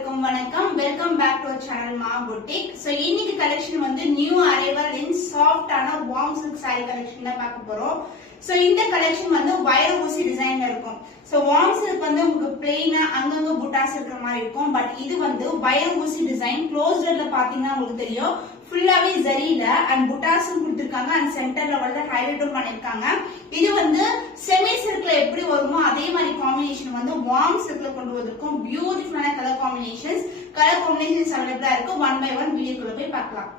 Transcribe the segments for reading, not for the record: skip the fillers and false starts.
அனைவருக்கும் வணக்கம். Welcome back to our channel Maa boutique. So இன்னைக்கு கலெக்ஷன் வந்து நியூ அரைவல் இன் சாஃப்டான வார்ம் சில்க் saree கலெக்ஷன் தான் பார்க்க போறோம். சோ இந்த கலெக்ஷன் வந்து வயர் ஊசி டிசைன்ல இருக்கும். சோ வார்ம் சில்க் வந்து உங்களுக்கு பிளெயினா அங்கங்க புட்டாஸ் இருக்கிற மாதிரி இருக்கும். பட் இது வந்து வயர் ஊசி டிசைன். க்ளோஸ்ல பாத்தீங்கன்னா உங்களுக்கு தெரியும் ஃபுல்லாவே ஜரியில அண்ட் புட்டாஸும் கொடுத்திருக்காங்க அண்ட் சென்டர்ல வந்து ஹைலைட்டும் பண்ணிருக்காங்க. இது வந்து செமி சில்க்ல எப்படி வருமோ அதே மாதிரி காம்பினேஷன் வந்து வார்ம் சில்க்ல கொண்டு வந்திருக்கும். பியூட்டிஃபுல்லான கலர் காம்பினேஷன்ஸ் அவைலபிளா இருக்கு. ஒன் பை ஒன் வீடியோக்குள்ள போய் பார்க்கலாம்.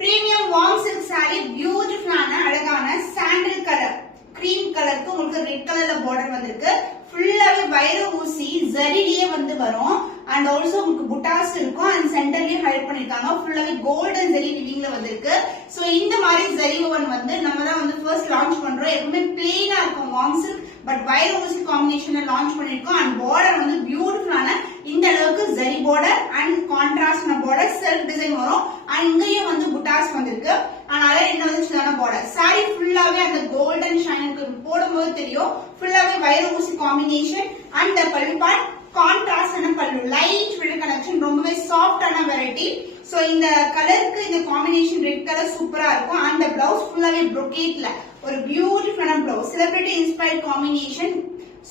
பிரீமியம் வார்ம் சில்க் saree பியூட்டிஃபுல்லான அழகான சாண்டில் கலர் கிரீம் கலருக்கு உங்களுக்கு ரெட் கலர்ல பார்டர் வந்திருக்கு. ஃபுல்லாவே வைர ஊசி ஜரியிலேயே வந்து வரும் அண்ட் ஆல்சோ உங்களுக்கு புட்டாஸ் இருக்கும் அண்ட் சென்டர்லயே ஹைலைட் பண்ணிருக்காங்க. ஃபுல்லாவே கோல்டன் ஜரி விவிங்ல வந்திருக்கு. சோ இந்த மாதிரி ஜரி ஓவன் வந்து நம்ம தான் வந்து ஃபர்ஸ்ட் லான்ச் பண்றோம். எப்பவுமே பிளெயினா இருக்கும் வார்ம் சில்க், பட் வைர ஊசி காம்பினேஷன்ல லான்ச் பண்ணிருக்கோம். அண்ட் பார்டர் வந்து பியூட்டிஃபுல்லான இந்த அளவுக்கு zari border and contrast border self design வரும். அண்ட் இங்கேயும் வந்து புட்டாஸ் வந்திருக்கு. அதனால என்ன வந்து பார்டர் சாரி ஃபுல்லாவே அந்த கோல்டன் ஷைனுக்கு போடும்போது தெரியும் ஃபுல்லாவே வைர ஊசி காம்பினேஷன். அண்ட் பல்லு பார்ட் கான்ட்ராஸ்டான பல்லு லைட் வெல்வெட் கலெக்ஷன், ரொம்பவே சாஃப்டான வெரைட்டி. சோ இந்த கலருக்கு இந்த காம்பினேஷன் ரெட் கலர் சூப்பரா இருக்கும். அந்த பிளவுஸ் ஃபுல்லாவே brocade ஒரு பியூட்டிஃபுல்லான பிளவுஸ், செலிபிரிட்டி இன்ஸ்பயர்ட் காம்பினேஷன்,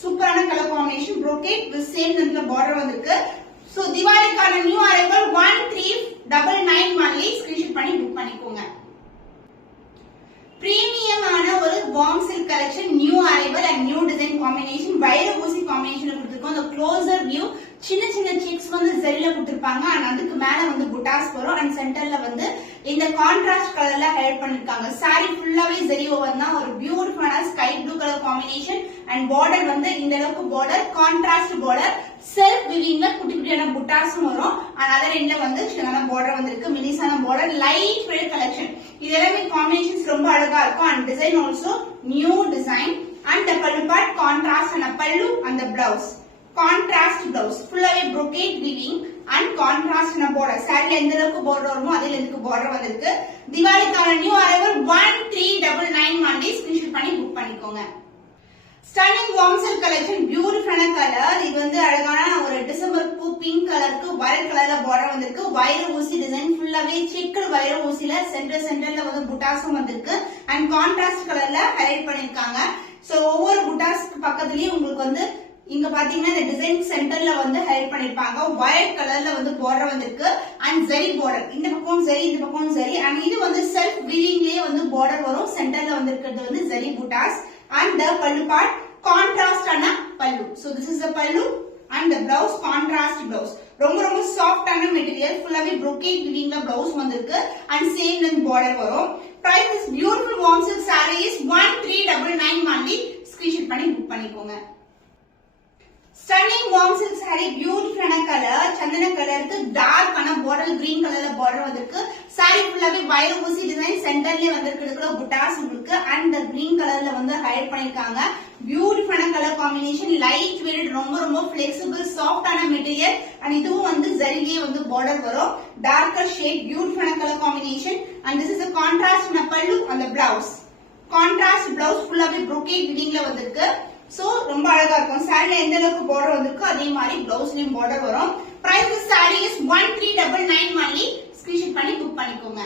சூப்பரான colour combination, brocade with same லென்த்ல பார்டர் வந்திருக்கு. சோ தீபாவளிக்கான நியூ அரைவல் 1399 ஒன்லி. ஸ்கிரீன்ஷாட் பண்ணி புக் பண்ணிக்கோங்க. பிரீமியமான ஒரு warm silk collection, new arrival and new design combination, வைர ஊசி காம்பினேஷன்ல கொடுத்திருக்கோம். அந்த க்ளோசர் வியூ சின்ன சின்ன செக்ஸ் வந்து ஜரியில கொடுத்திருப்பாங்க அண்ட் அதுக்கு மேல வந்து புட்டாஸ் வரும் அண்ட் சென்டர்ல வந்து இந்த கான்ட்ராஸ்ட் கலர்ல ஹைலைட் பண்ணிருக்காங்க. சாரி ஃபுல்லாவே ஜரி ஓவர் தான். ஒரு பியூட்டிஃபுல்லான sky blue colour combination and border வந்து இந்த அளவுக்கு பார்டர் கான்ட்ராஸ்ட் பார்டர் செல்ஃப் விவிங்ல குட்டி குட்டியான புட்டாஸும் வரும். அண்ட் அதர் எண்ட்ல வந்து சின்ன பார்டர் வந்திருக்கு. மினிசான பார்டர் லைட் வெயிட் கலெக்ஷன். இது எல்லாமே காம்பினேஷன்ஸ் ரொம்ப அழகா இருக்கும். And design also new design. And பல்லு பார்ட் கான்ட்ராஸ்ட் ஆன பல்லு அந்த பிளவுஸ் கான்ட்ராஸ்ட் பிளவுஸ் ஃபுல்லாவே brocade weaving and contrast border. சாரில எந்த அளவுக்கு பார்டர் வருமோ அதே லென்த்க்கு பார்டர் வந்திருக்கு. தீபாவளிக்கான நியூ அரைவல் 1399 ஒன்லி. ஸ்கிரீன்ஷாட் பண்ணி புக் பண்ணிக்கோங்க. ஸ்டன்னிங் வார்ம் சில்க் கலெக்ஷன், பியூட்டிஃபுல்லான கலர். இது வந்து அழகான ஒரு டிசம்பர் பூ பிங்க் கலருக்கு வயலட் கலர்ல பார்டர் வந்திருக்கு. வைர ஊசி டிசைன் ஃபுல்லாவே செக்குடு வைர ஊசில சென்டர்ல வந்து புட்டாஸும் வந்திருக்கு அண்ட் கான்ட்ராஸ்ட் கலர்ல ஹைலைட் பண்ணிருக்காங்க. சோ ஒவ்வொரு புட்டாஸ்க்கு பக்கத்துலயும் உங்களுக்கு வந்து இங்க பாத்தீங்கன்னா இந்த டிசைன் சென்டர்ல வந்து ஹைலைட் பண்ணிருப்பாங்க. வயலட் கலர்ல வந்து பார்டர் வந்திருக்கு அண்ட் ஜரி பார்டர். இந்த பக்கம் ஜரி இந்த பக்கம் ஜரி அண்ட் இது வந்து செல்ஃப் வீவிங்லயே வந்து பார்டர் வரும். சென்டர்ல வந்து இருக்கிறது வந்து ஜரி புட்டாஸ் and the pallu part contrast ஆன பல்லு. So this is the pallu and the blouse contrast blouse. ரொம்ப ரொம்ப சாஃப்ட் ஆன மெட்டீரியல், ஃபுல்லாவே brocade weavingல blouse வந்திருக்கு and same length border வரும். Price is beautiful warm silk saree is 1399 only. Screenshot பண்ணி book பண்ணிக்கோங்க. ஸ்டன்னிங் வார்ம் சில்க் saree, பியூட்டிஃபுல்லான colour சந்தன கலருக்கு டார்க் ஆன பாட்டில் கிரீன் கலர்ல பார்டர் வந்திருக்கு. saree ஃபுல்லாவே வைர ஊசி டிசைன் சென்டர்லயே வந்திருக்கிறதுக்கு புட்டாஸ் இருக்கு அண்ட் கிரீன் கலர்ல வந்து ஹைலைட் பண்ணிருக்காங்க. பியூட்டிஃபுல்லான கலர் காம்பினேஷன், லைட் வெயிட், ரொம்ப ரொம்ப ஃபிளெக்சிபிள் சாஃப்டான மெட்டீரியல் அண்ட் இதுவும் வந்து ஜரியிலேயே வந்து பார்டர் வரும். டார்க்கர் ஷேட், பியூட்டிஃபுல்லான colour combination and this is a contrast na pallu and the blouse. Contrast blouse ஃபுல்லாவே brocade weavingல வந்திருக்கு. சோ ரொம்ப அழகா இருக்கும். சாரில எந்த அளவுக்கு பார்டர் வந்திருக்கோ அதே மாதிரி பிளவுஸ்லயும் பார்டர் வரும். Price of saree is 1399 only. Screenshot பண்ணி புக் பண்ணிக்கோங்க.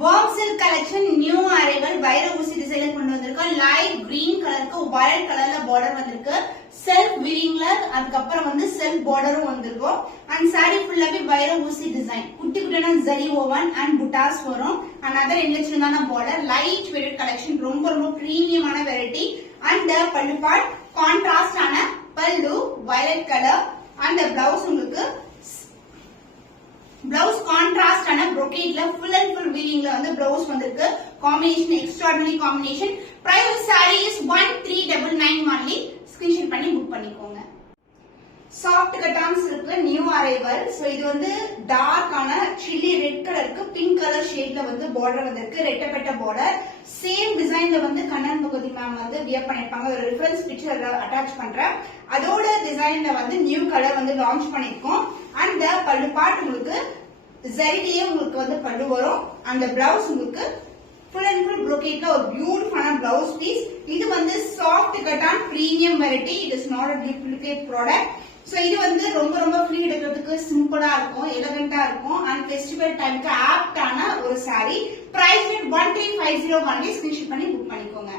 Warm silk collection, new arrival, வைர ஊசி டிசைன்ல கொண்டு வந்திருக்கோம். லைட் கிரீன் கலருக்கு வயலட் கலர்ல பார்டர் வந்திருக்கு. செல்ஃப் வீவிங்ல அதுக்கப்புறம் வந்து செல்ஃப் பார்டரும் வந்திருக்கும் அண்ட் saree ஃபுல்லாவே வைர ஊசி டிசைன், குட்டி குட்டியான ஜரி ஓவன் அண்ட் புட்டாஸ் வரும் அண்ட் அதர் என்ரிச்மெண்டான பார்டர், லைட் வெயிட் கலெக்ஷன், ரொம்ப ரொம்ப பிரீமியமான வெரைட்டி. அண்ட் பல்லு பார்ட் கான்ட்ராஸ்ட் ஆன பல்லு வயலட் கலர் அண்ட் பிளவுஸ் உங்களுக்கு பிளவுஸ் கான்ட்ராஸ்ட் ஆன brocade ஃபுல் அண்ட் ஃபுல் வீவிங்ல வந்து பிளவுஸ் வந்திருக்கு. Combination extraordinary combination. Price of saree is 1399 only. Screenshot பண்ணி புக் பண்ணிக்கோங்க. சாஃப்ட் கட்டான்ஸ் இருக்கு, நியூ அரைவல். சோ இது வந்து டார்க் ஆன சில்லி ரெட் கலருக்கு பிங்க் கலர் ஷேட்ல வந்து பார்டர் வந்திருக்கு. ரெட்டப்பட்ட பார்டர், சேம் டிசைன்ல வந்து கண்ணன் பகுதி மேம் வந்து வியர் பண்ணிருப்பாங்க. ஒரு ரெஃபரன்ஸ் பிக்சர் அட்டாச் பண்றேன். அதோட டிசைன்ல வந்து நியூ கலர் வந்து லான்ச் பண்ணிருக்கோம். அந்த பல்லு பார்ட் உங்களுக்கு ஜரியிலேயே உங்களுக்கு வந்து பல்லு வரும். அந்த பிளவுஸ் உங்களுக்கு ஃபுல் அண்ட் ஃபுல் brocade ஒரு பியூட்டிஃபுல்லான பிளவுஸ் பீஸ். இது வந்து soft cotton premium variety. It is not a duplicate product. So இது வந்து ரொம்ப ரொம்ப ஃப்ரீ எடுக்கிறதுக்கு சிம்பிளா இருக்கும், எலிகண்டா இருக்கும் அண்ட் ஃபெஸ்டிவல் டைம்க்கு ஆப்டான ஒரு saree. Price 1350 only. ஸ்கிரீன்ஷாட் பண்ணி புக் பண்ணிக்கோங்க.